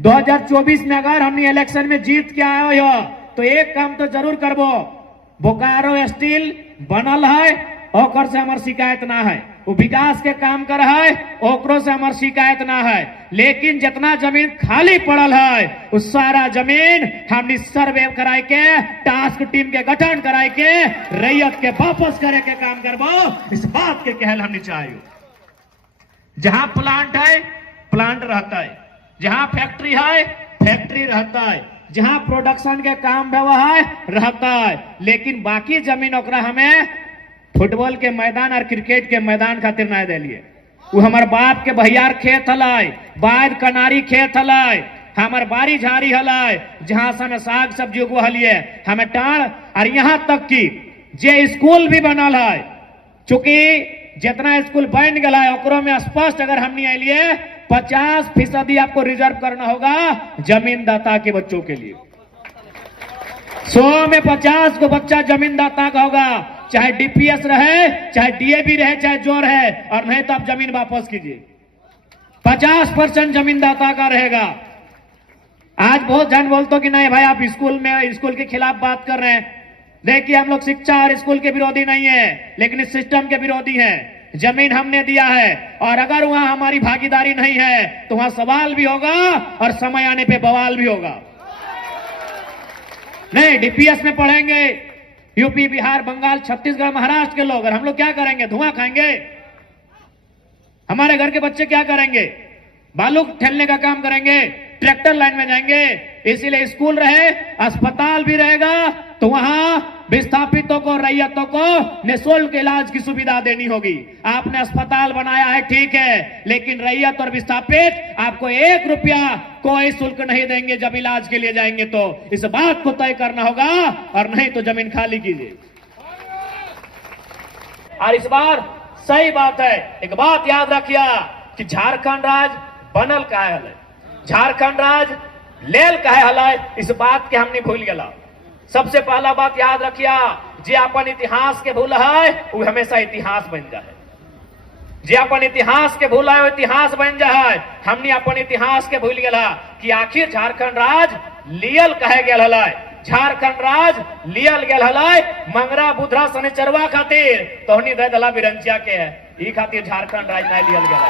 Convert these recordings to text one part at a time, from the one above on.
2024 में अगर हमने इलेक्शन में जीत के आए हो तो एक काम तो जरूर करबो, बोकारो स्टील बनल है ओकर से हमार शिकायत ना है, वो विकास के काम कर है ओकरो से हमार शिकायत ना है, लेकिन जितना जमीन खाली पड़ल है उस सारा जमीन हमने सर्वे कराए के टास्क टीम के गठन कराए के रैयत के वापस करे के काम करबो। इस बात के कहल हमने चाहिए। जहां प्लांट है प्लांट रहता है, जहां फैक्ट्री है फैक्ट्री रहता है, जहां प्रोडक्शन के काम है रहता है, लेकिन बाकी जमीन ओकरा हमें फुटबॉल के मैदान और क्रिकेट के मैदान खातिर ना दिलिए। वो हमार बाप के भैयार खेत हलाय, बाद कनारी खेत हलाय, हमार बारी झाड़ी हलाय, जहां से हमें साग सब्जी उगो हलिए हमें टाण, और यहां तक कि जे स्कूल भी बनल है, चूंकि जितना स्कूल बन गया है ओकरो में स्पष्ट अगर हमने आइलिए 50% आपको रिजर्व करना होगा जमीनदाता के बच्चों के लिए। 100 में 50 को बच्चा जमीनदाता का होगा, चाहे डीपीएस रहे, चाहे डीएबी रहे, चाहे जो रहे, और नहीं तो आप जमीन वापस कीजिए। 50% जमीनदाता का रहेगा। आज बहुत जन बोलते हो कि नहीं भाई आप स्कूल के खिलाफ बात कर रहे हैं। देखिए हम लोग शिक्षा और स्कूल के विरोधी नहीं है, लेकिन इस सिस्टम के विरोधी हैं। जमीन हमने दिया है और अगर वहां हमारी भागीदारी नहीं है तो वहां सवाल भी होगा और समय आने पे बवाल भी होगा। नहीं, डीपीएस में पढ़ेंगे यूपी, बिहार, बंगाल, छत्तीसगढ़, महाराष्ट्र के लोग, और हम लोग क्या करेंगे? धुआं खाएंगे। हमारे घर के बच्चे क्या करेंगे? बालू ठेलने का काम करेंगे, ट्रैक्टर लाइन में जाएंगे। इसीलिए स्कूल रहे, अस्पताल भी रहेगा, तो वहां विस्थापितों को, रैयतों को निःशुल्क इलाज की सुविधा देनी होगी। आपने अस्पताल बनाया है ठीक है, लेकिन रैयत और विस्थापित आपको 1 रुपया कोई शुल्क नहीं देंगे जब इलाज के लिए जाएंगे। तो इस बात को तय करना होगा, और नहीं तो जमीन खाली कीजिए। और इस बार सही बात है, एक बात याद रखिए कि झारखंड राज्य बनल काहे हल, झारखंड राज्य लेल काहे हल, इस बात के हमने भूल गया। सबसे पहला बात याद रखिए, जे अपन इतिहास के भूल है वो हमेशा इतिहास बन जाए। जे अपन इतिहास के भूल है वो इतिहास बन जाए। हमने अपन इतिहास के भूल गया कि आखिर झारखंड राज्य लियल कहे गया हल। झारखंड राज्य लियल गया हल मंगरा बुधरा शनिचरवा खातिर, तोहनी दे दला बिरंचिया के है, ई खातिर झारखंड राज्य नहीं लियल गया।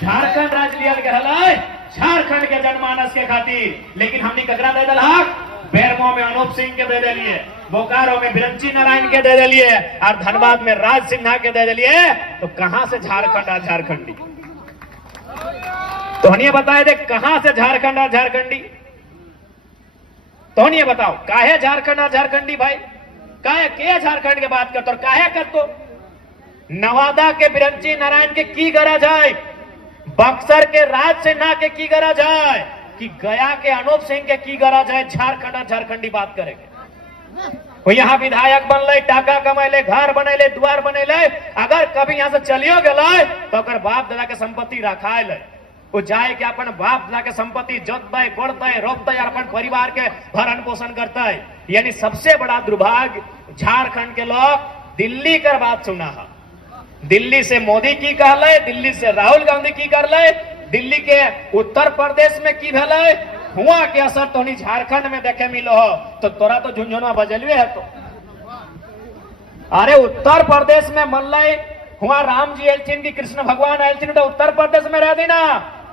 झारखंड राज्य लियल गया हल झारखंड के जनमानस के खातिर, लेकिन हमने ककरा दे दल हक? बेरमो में अनूप सिंह के दे दिलिए, बोकारो में बिरंची नारायण के दे दिलिए, और धनबाद में राज सिन्हा के दे दिलिए। तो कहां से झारखंड और झारखंडी? तो हनिए बताए दे कहां से झारखंड और झारखंडी? तो हनिए बताओ काहे झारखंड और झारखंडी भाई? काहे के झारखंड के बात करते और काहे करतो? नवादा के बिरंची नारायण के की गरज है? बक्सर के राज सिन्हा के की गरज है? कि गया के अनूप सिंह के की गरज है? झारखंड और झारखंडी बात करेंगे। वो यहाँ विधायक बनले, टाका कमैले, घर बनेले, द्वार बनेले, अगर कभी यहाँ से चलियो गए तो अगर बाप दादा के संपत्ति रखायल, वो जाए के अपन बाप दादा के संपत्ति जोतते, कोड़ते, रोपते और अपन परिवार के भरण पोषण करते। यानी सबसे बड़ा दुर्भाग्य झारखंड के लोग दिल्ली कर बात सुना है। दिल्ली से मोदी की कहले, दिल्ली से राहुल गांधी की करले, दिल्ली के उत्तर प्रदेश में की भले, हुआ के असर तो नहीं झारखंड में देखे मिलो हो। तो तोरा तो झुंझुनवा बजलवे है। तो अरे उत्तर प्रदेश में मल्लई हुआ, राम जी एलचिन की, कृष्ण भगवान एलचिन, तो उत्तर प्रदेश में रह देना।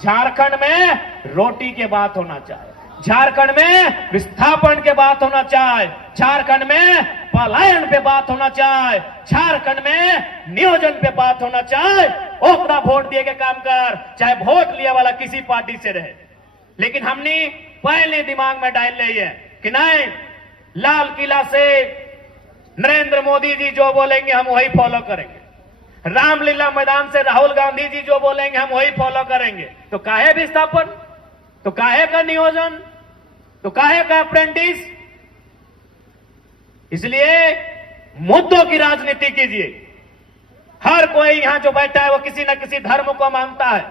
झारखंड में रोटी के बात होना चाहिए, झारखंड में विस्थापन के बात होना चाहिए, झारखंड में पलायन पे बात होना चाहिए, झारखंड में नियोजन पे बात होना चाहिए। ओकरा वोट दिए के काम कर, चाहे वोट लिया वाला किसी पार्टी से रहे। लेकिन हमने पहले दिमाग में डाल ली है कि नहीं, लाल किला से नरेंद्र मोदी जी जो बोलेंगे हम वही फॉलो करेंगे, रामलीला मैदान से राहुल गांधी जी जो बोलेंगे हम वही फॉलो करेंगे। तो काहे विस्थापन? तो काहे का नियोजन? तो काहे का अप्रेंटिस? इसलिए मुद्दों की राजनीति कीजिए। हर कोई यहां जो बैठा है वो किसी न किसी धर्म को मानता है,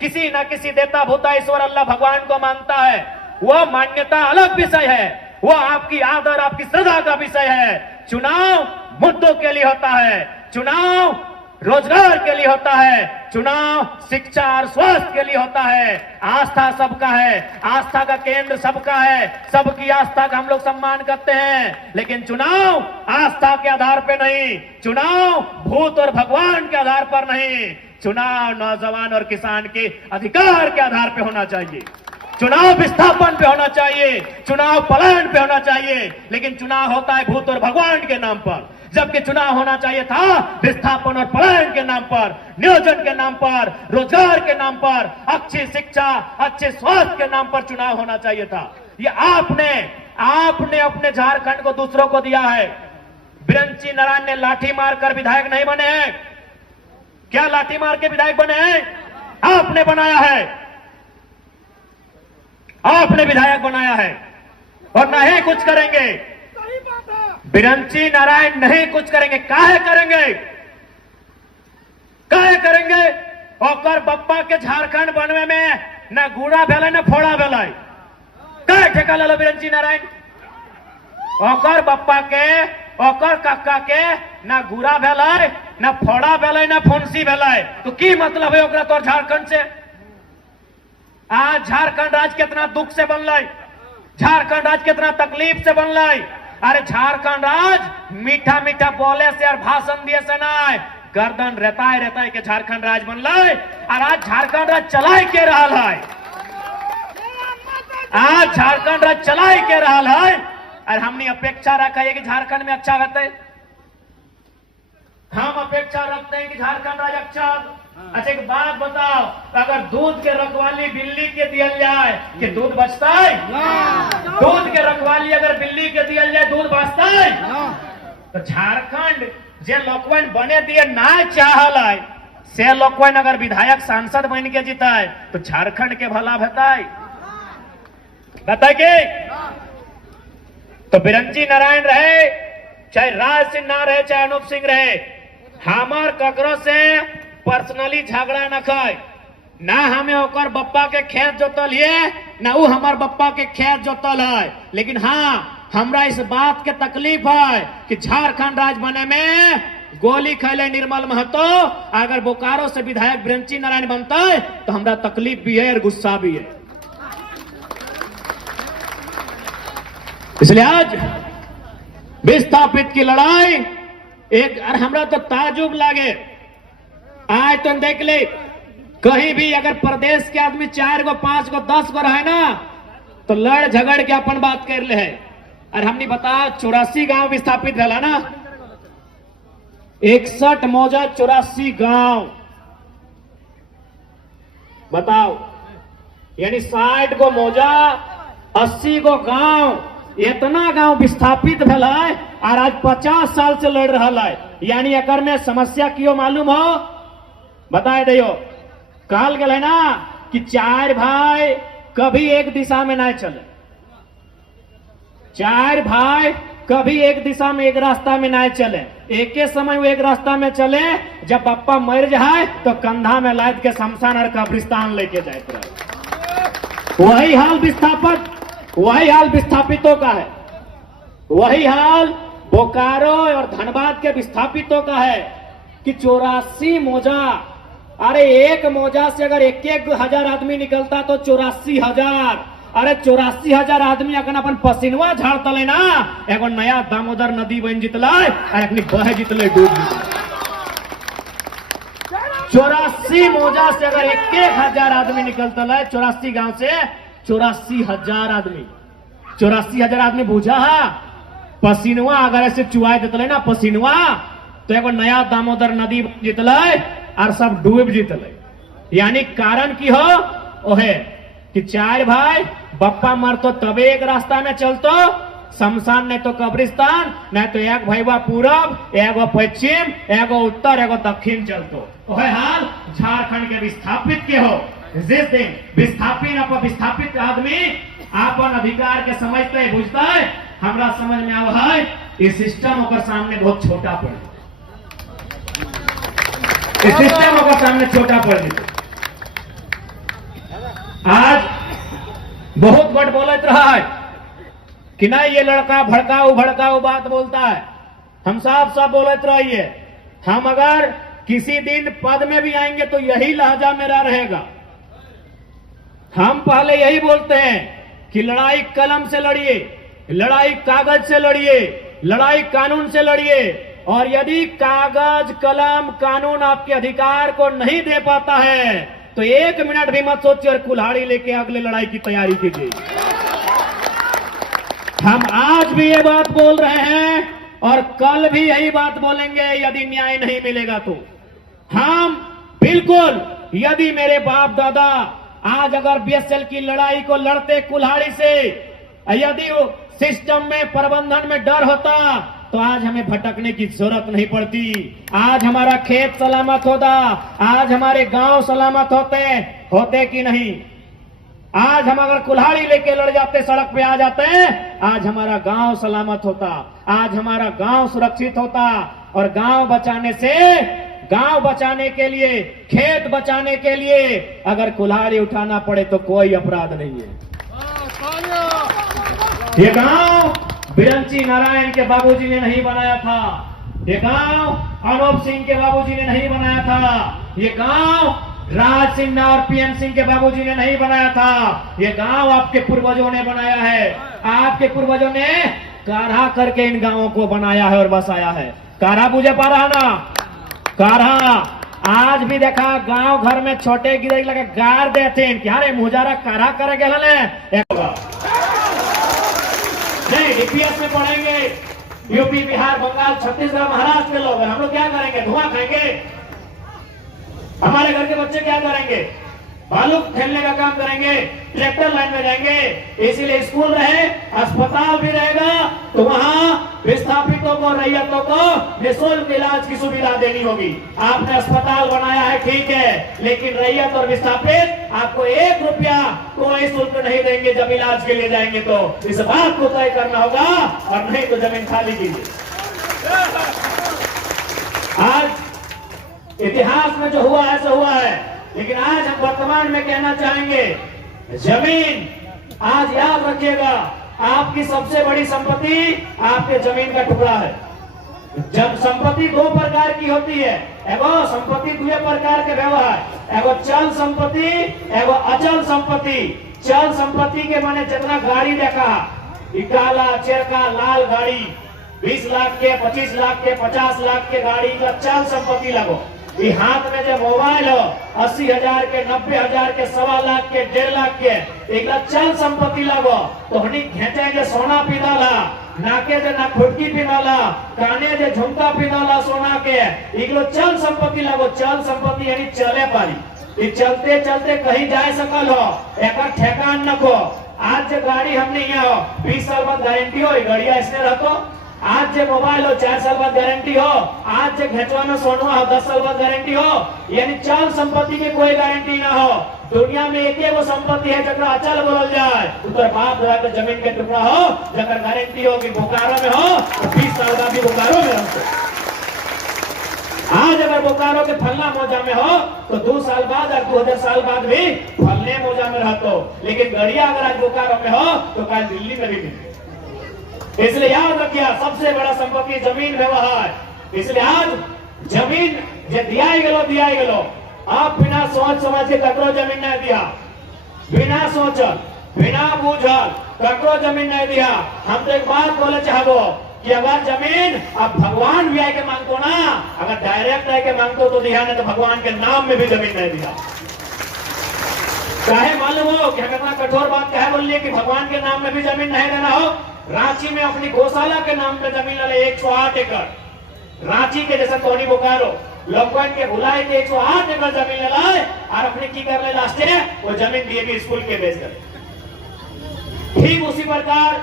किसी न किसी देवता भूता ईश्वर अल्लाह भगवान को मानता है। वह मान्यता अलग विषय है, वो आपकी आदर, आपकी श्रद्धा का विषय है। चुनाव मुद्दों के लिए होता है, चुनाव रोजगार के लिए होता है, चुनाव शिक्षा और स्वास्थ्य के लिए होता है। आस्था सबका है, आस्था का केंद्र सबका है, सबकी आस्था का हम लोग सम्मान करते हैं। लेकिन चुनाव आस्था के आधार पर नहीं, चुनाव भूत और भगवान के आधार पर नहीं, चुनाव नौजवान और किसान के अधिकार के आधार पर होना चाहिए, चुनाव विस्थापन पे होना चाहिए, चुनाव पलायन पे होना चाहिए। लेकिन चुनाव होता है भूत और भगवान के नाम पर, जबकि चुनाव होना चाहिए था विस्थापन और पलायन के नाम पर, नियोजन के नाम पर, रोजगार के नाम पर, अच्छी शिक्षा, अच्छे स्वास्थ्य के नाम पर चुनाव होना चाहिए था। ये आपने अपने झारखंड को दूसरों को दिया है। बिरंची नारायण ने लाठी मारकर विधायक नहीं बने हैं। क्या लाठी मार के विधायक बने हैं? आपने बनाया है, आपने विधायक बनाया है और नहीं कुछ करेंगे। बिरंची नारायण नहीं कुछ करेंगे। काहे करेंगे? काहे करेंगे? ओकर बप्पा के झारखंड बनवे में न गुड़ा भेल न फोड़ा भेल। काहे ठेका ले लो बिरंची नारायण? ओकर बप्पा के, ओकर काका के न गुड़ा भेल, न फोड़ा भेल, न फुंसी भेल। तो की मतलब है ओकरा तोर झारखंड से? आज झारखंड राज्य कितना दुख से बनल, झारखंड राज्य कितना तकलीफ से बनल। अरे झारखंड राज्य मीठा मीठा बोले से और भाषण दिए से नहीं, गर्दन रेताए के झारखंड राज्य बनल। और आज झारखंड राज्य चलाए के रहा है, आज झारखंड राज्य चलाए के रहा है। और हमने अपेक्षा रखा है कि झारखंड में अच्छा रहते, हम अपेक्षा रखते हैं कि झारखंड राज्य अच्छा। अच्छा एक बात बताओ, अगर दूध के रखवाली बिल्ली के दिया जाए कि दूध बचता है? दूध के रखवाली अगर बिल्ली के दिया जाए दूध बचता है? तो झारखंड जे लोकवन बने दिए ना चाहल है, से लोकवन अगर विधायक सांसद बन के जीता है तो झारखंड के भला बताए के? तो बिरंची नारायण रहे, चाहे राज सिंह ना रहे, चाहे अनूप सिंह रहे, हमार ककरो से पर्सनली झगड़ा न खाए, ना हमें ओकर बप्पा के खेत जोतल है, ना वो हमार बप्पा के खेत जोतल है। लेकिन हाँ, हमरा इस बात के तकलीफ है कि झारखंड राज्य बने में गोली खैले निर्मल महतो, अगर बोकारो से विधायक बिरंची नारायण बनता है तो हमरा तकलीफ भी है और गुस्सा भी है। इसलिए आज विस्थापित की लड़ाई एक, और हमरा तो ताजुब लागे, आज तुम देख ले कहीं भी अगर प्रदेश के आदमी 4 गो 5 गो 10 गो रहे ना तो लड़ झगड़ के अपन बात कर ले है। और हमने बताया 84 गांव विस्थापित रहा ना, 61 मौजा 84 गांव, बताओ, यानी 60 गो मौजा 80 गो गांव, इतना गांव विस्थापित भेल है और आज 50 साल से लड़ रहा है। यानी अगर में समस्या क्यों मालूम हो, बताए दियो। कहल गए ना कि 4 भाई कभी एक दिशा में ना चले, 4 भाई कभी एक दिशा में एक रास्ता में ना चले, एक के समय वो एक रास्ता में चले। जब पप्पा मर जाए तो कंधा में लाद के शमशान और कब्रिस्तान लेके जाते रहे। वही हाल विस्थापितों का है, वही हाल बोकारो और धनबाद के विस्थापितों का है कि 84 मौजा, अरे एक मौजा से अगर 1-1 हजार आदमी निकलता तो 84,000, अरे 84,000 आदमी अगर अपन पसीनवा झाड़तले ना, एगो नया दामोदर नदी बन जितला और अपनी बह जितले डूब जितले। 84 मौजा से अगर 1-1 हजार आदमी निकलता है, 84 गांव से 84,000 आदमी, 84,000 आदमी बूझा है पसीनवा अगर ऐसे चुआए देते ना पसीनवा, तो एगो नया दामोदर नदी जितल और सब डूब जितल। यानी कारण की हो ओहे कि 4 भाई बप्पा मरतो तबे एक रास्ता में चलतो, शमशान नहीं तो कब्रिस्तान, नहीं तो एक भैया पूरब, एगो पश्चिम, एगो उत्तर, एगो दक्षिण चलतो। ओहे हाल झारखंड के विस्थापित के हो। जिस दिन विस्थापित आदमी अपन अधिकार के समझते है, बुझता है, हमरा समझ में आवा है ये सिस्टम ओकर सामने बहुत छोटा पड़ जाए, सिस्टम ओकर सामने छोटा पड़ जाए। आज बहुत बड़ बोलत रहा है कि नहीं ये लड़का भड़काऊ बात बोलता है। हम साफ बोलत रहिए, हम अगर किसी दिन पद में भी आएंगे तो यही लहजा मेरा रहेगा। हम पहले यही बोलते हैं कि लड़ाई कलम से लड़िए, लड़ाई कागज से लड़िए, लड़ाई कानून से लड़िए, और यदि कागज कलम कानून आपके अधिकार को नहीं दे पाता है तो 1 मिनट भी मत सोचिए और कुल्हाड़ी लेके अगले लड़ाई की तैयारी कीजिए। हम आज भी ये बात बोल रहे हैं और कल भी यही बात बोलेंगे यदि न्याय नहीं मिलेगा तो। हम बिल्कुल, यदि मेरे बाप दादा आज अगर बीएसएल की लड़ाई को लड़ते कुल्हाड़ी से, यदि सिस्टम में प्रबंधन में डर होता तो आज हमें भटकने की जरूरत नहीं पड़ती। आज हमारा खेत सलामत होता, आज हमारे गांव सलामत होते कि नहीं। आज हम अगर कुल्हाड़ी लेके लड़ जाते, सड़क पे आ जाते, आज हमारा गांव सलामत होता, आज हमारा गांव सुरक्षित होता। और गांव बचाने के लिए, खेत बचाने के लिए अगर कुल्हाड़ी उठाना पड़े तो कोई अपराध नहीं है। ये गांव बिरंची नारायण के बाबूजी ने नहीं बनाया था, ये गांव अनूप सिंह के बाबूजी ने नहीं बनाया था, ये गांव राज सिंह और पीएन सिंह के बाबूजी ने नहीं बनाया था, ये गांव आपके पूर्वजों ने बनाया है। आपके पूर्वजों ने काढ़ा करके इन गांवों को बनाया है और बसाया है। काढ़ा बुझे पा रहा ना? काढ़ा आज भी देखा गांव घर में छोटे गिरे लगे गार देते हैं, क्या रे मुजारा काढ़ा करे गए नहीं। डीपीएस में पढ़ेंगे, यूपी बिहार बंगाल छत्तीसगढ़ महाराष्ट्र के लोग हैं, हम लोग क्या करेंगे? धुआं खाएंगे। हमारे घर के बच्चे क्या करेंगे? बालू खेलने का काम करेंगे, ट्रैक्टर लाइन में जाएंगे। इसीलिए स्कूल रहे, अस्पताल भी रहेगा तो वहां विस्थापितों को, रैयतों को निःशुल्क इलाज की सुविधा देनी होगी। आपने अस्पताल बनाया है ठीक है, लेकिन रैयत और विस्थापित आपको 1 रुपया कोई शुल्क नहीं देंगे जब इलाज के लिए जाएंगे। तो इस बात को तय करना होगा और नहीं तो जमीन खाली कीजिए। आज इतिहास में जो हुआ है सो हुआ है, लेकिन आज हम वर्तमान में कहना चाहेंगे, जमीन आज याद रखिएगा, आपकी सबसे बड़ी संपत्ति आपके जमीन का टुकड़ा है। जब संपत्ति 2 प्रकार की होती है, एगो संपत्ति 2 प्रकार के व्यवहार, एगो चल संपत्ति, एगो अचल संपत्ति। चल संपत्ति के माने जितना गाड़ी देखा, काला चेरका लाल गाड़ी, 20 लाख के, 25 लाख के, 50 लाख के गाड़ी का चल संपत्ति लगो। ये हाथ में जो मोबाइल हो 80,000 के, 90,000 के, 1.25 लाख के, 1.5 लाख के, एक चल संपत्ति लगो। तो हनी घेचे जो सोना पीनाला, नाके जो ना खुटकी पीनाला, काने जो झुमका पीनाला सोना के, एक चल संपत्ति लगो। चल संपत्ति यानी चले पारी, ये चलते चलते कहीं जा सकल हो, एक ठेकान न को। आज जो गाड़ी हमने यहाँ हो 20 साल बाद गारंटी हो, गाड़िया इसने रहतो। आज जो मोबाइल हो 4 साल बाद गारंटी हो, आज जो घेचवा में सोनवा हो 10 साल बाद गारंटी हो। यानी चल संपत्ति की कोई गारंटी ना हो। दुनिया में एक वो संपत्ति है जरा अचल बोल जाए, उधर बाप दादा के जमीन के टुकड़ा हो जरा गारंटी हो कि बोकारो में हो तो 20 साल बाद भी बोकारो में रहो। आज अगर बोकारो के फलना मौजा में हो तो 2 साल बाद और 2000 साल बाद भी फलने मौजा में रहते। लेकिन गड़िया अगर आज बोकारो में हो तो कल दिल्ली में भी मिले। इसलिए याद रखिए, सबसे बड़ा संपत्ति जमीन व्यवहार। इसलिए आज जमीन जे दिया ही गलो, आप बिना सोच समझ के ककरो जमीन नहीं दिया, बिना सोचल बिना बूझल ककरो जमीन नहीं दिया। हम तो एक बात बोले चाहबो कि अगर जमीन अब भगवान भी आके मांगतो ना, अगर डायरेक्ट आके मांगतो तो दिया, नहीं तो भगवान के नाम में भी जमीन नहीं दिया। चाहे मालूम हो कि हम इतना कठोर बात कहे बोलिए कि भगवान के नाम में भी जमीन नहीं देना हो। रांची में अपनी गौशाला के नाम पे जमीन ले 108 एकड़। रांची के जैसा टोनी बोकारो लोगन के भुलाए के 108 एकड़ जमीन ले लाए और अपने की कर ले लास्ट है वो जमीन डीएवी स्कूल के बेच कर। ठीक उसी प्रकार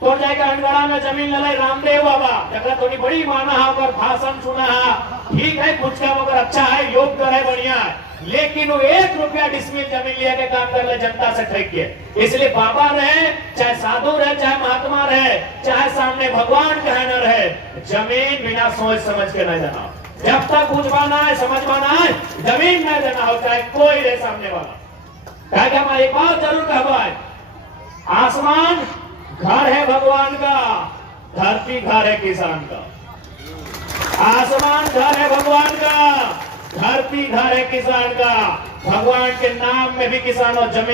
तो जाएगा हंडवाड़ा में जमीन ले लाए रामदेव बाबा, जगह थोड़ी बड़ी माना है और भाषण सुना है, ठीक है कुछ काम अगर अच्छा है, योग तो है, बढ़िया है, लेकिन वो 1 रुपया डिसमिल जमीन लिया के काम कर ले जनता से ठग के। इसलिए बाबा रहे, चाहे साधु रहे, चाहे महात्मा रहे, चाहे सामने भगवान कहे न रहे, जमीन बिना सोच समझ के नहीं देना। जब तक बुझवाना है, समझवाना है, जमीन नहीं देना हो, चाहे कोई रहे सामने वाला। क्या हम एक बात जरूर कहवा है, आसमान घर है भगवान का, धरती घर है किसान का। आसमान घर है भगवान का, धरती घर है किसान का। भगवान के नाम में भी किसान और जमीन